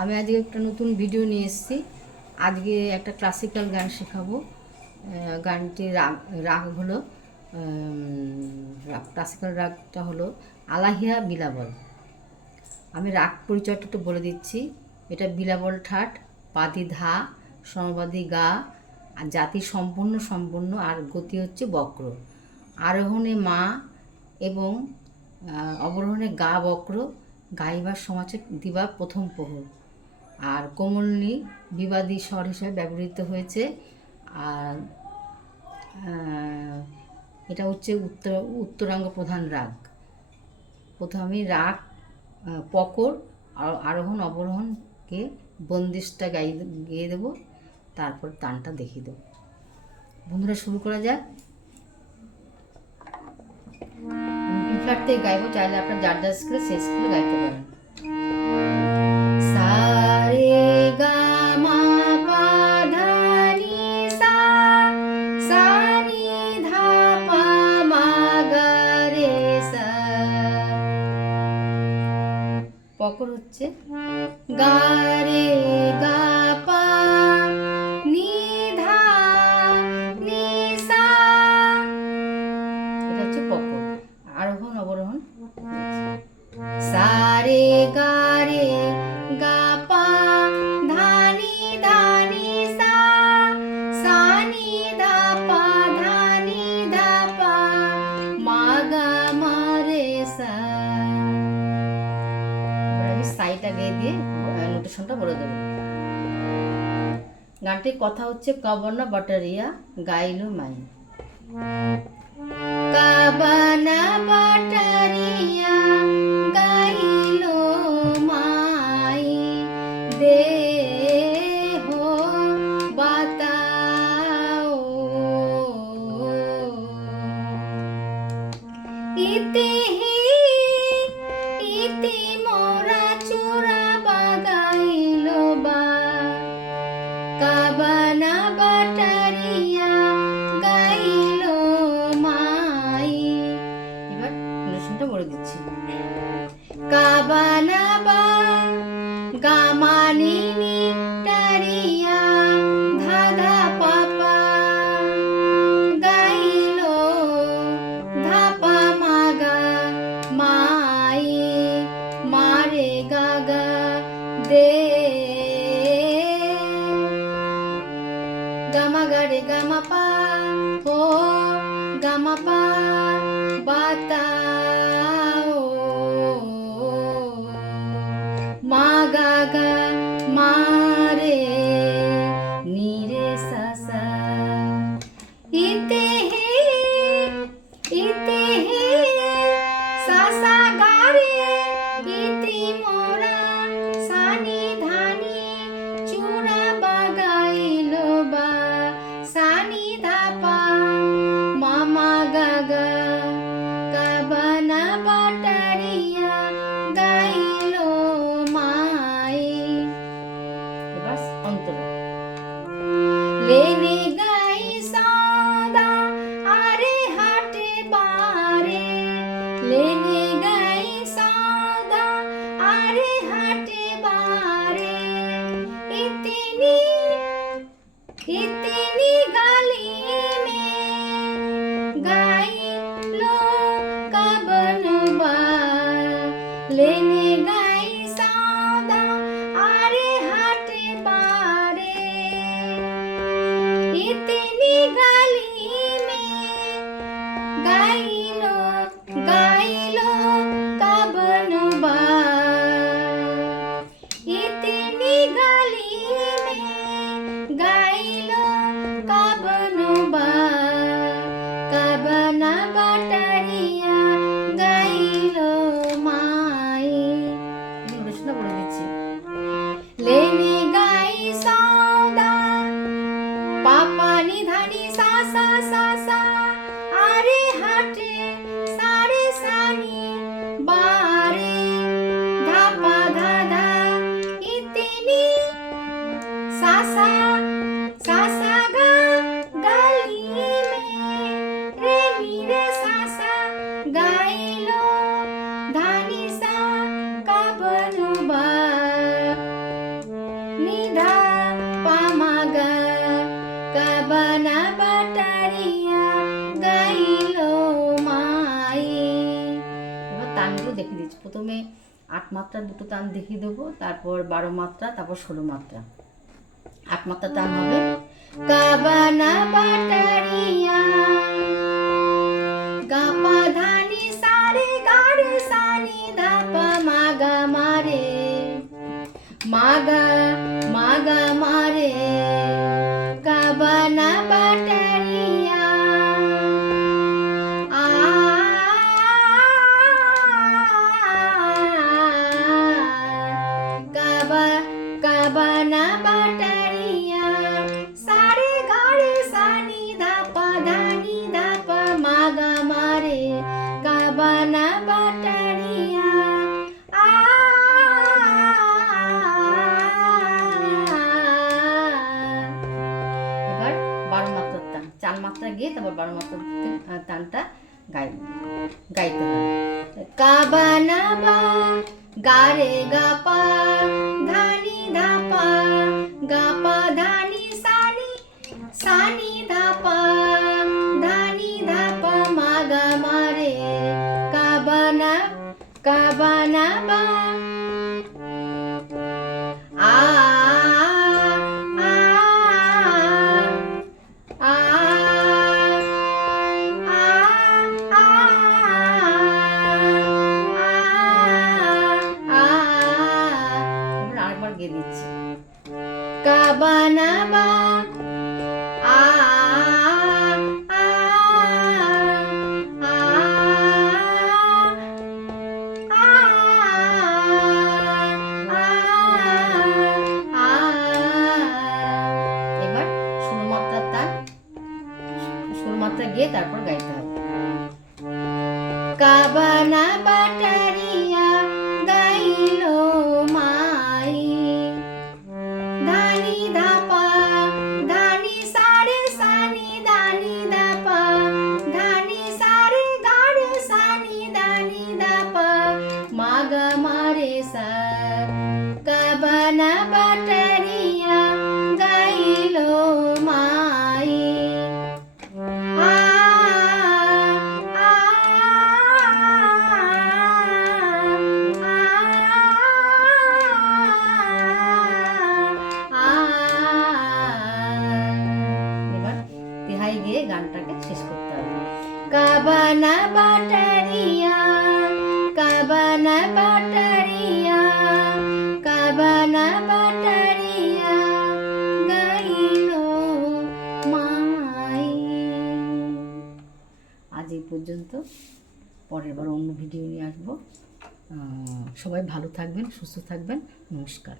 আমি আজকে একটা নতুন ভিডিও নিয়ে এসেছি। আজকে একটা ক্লাসিক্যাল গান শেখাবো। আহ, গানটির রাগ রাগ হলো ক্লাসিক্যাল রাগটা হলো আলাহিয়া বিলাবল। আমি রাগ পরিচয়টা একটু বলে দিচ্ছি। এটা বিলাবল ঠাট পাদি ধা সমবাদী গা আর জাতি সম্পূর্ণ সম্পূর্ণ আর গতি হচ্ছে বক্র। আরোহণে মা এবং অবরোহণে গা বক্র গাইবার সমাজে দিবা প্রথম প্রহর। আর কোমলনি বিবাদী স্বর হিসেবে ব্যবহৃত হয়েছে। আর এটা হচ্ছে উত্তর, উত্তরাঙ্গ প্রধান রাগ। প্রথমে রাগ পকর আর আরোহণ, অবরোহণকে বন্দিশটা গাই, গিয়ে দেবো, তারপর তানটা দেখিয়ে দেবো। বন্ধুরা, শুরু করা যাক। ফ্ল্যাট থেকে গাইবো? চাইলে আপনার যার যার স্কুলে সেই স্কুলে গাইতে পারেন। পকর হচ্ছে। গা রে গা নোটেশনটা বলে দেব। গানটির কথা হচ্ছে কবর্ণা বটারিয়া গাইলু মাই। কাবানা বটারিয়া গাইলো গামা পা ও গামা পা বাতাও মা গা গা মা রে নি রে সা সা ইতে হে ইতে ગાઈનો કાબનો બા લેને ગાઈ સાદા আরে হাটে বারে। ইতিনি গালি মে গাই पाइलो धानी सा का बनुबा निधा पामागा का बटरिया গাইলো মাই। এবার তানগুলো দেখে দিচ্ছি। প্রথমে আট মাত্রা, দুটো তান দেখিয়ে দেবো, তারপর বারো মাত্রা, তারপর ষোলো মাত্রা। আট মাত্রা টান হবে। কাবানা বাটারিয়া Mother তারপর বারো মাত্রা তানটা গাই গাইতে হয়। কাবা না বা গা রে গা পা ধানি ধা পা গা পা ধানি সানি সানি ধা লাগিয়ে দিচ্ছি কাবানাবা তারপর গাইতে হবে পর্যন্ত। পরের বার অন্য ভিডিও নিয়ে আসব। সবাই ভালো থাকবেন সুস্থ থাকবেন। নমস্কার।